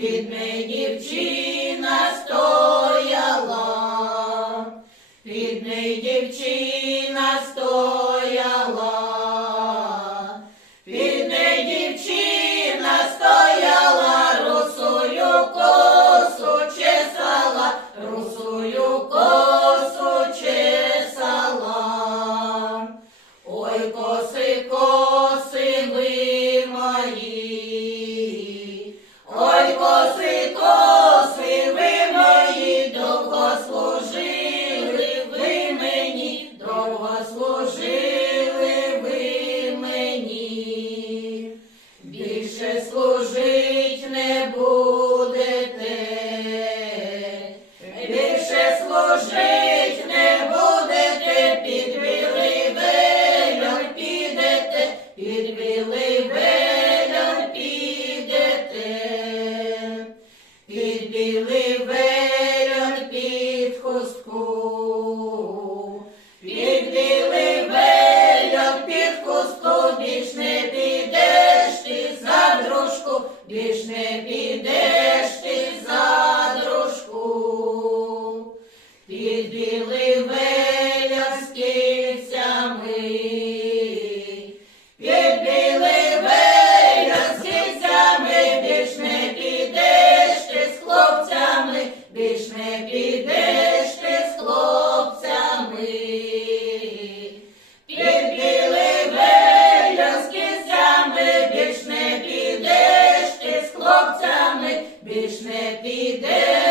під мені дівчина стояла, під неї дівчина стояла. Jezus. не піде. Happy Day!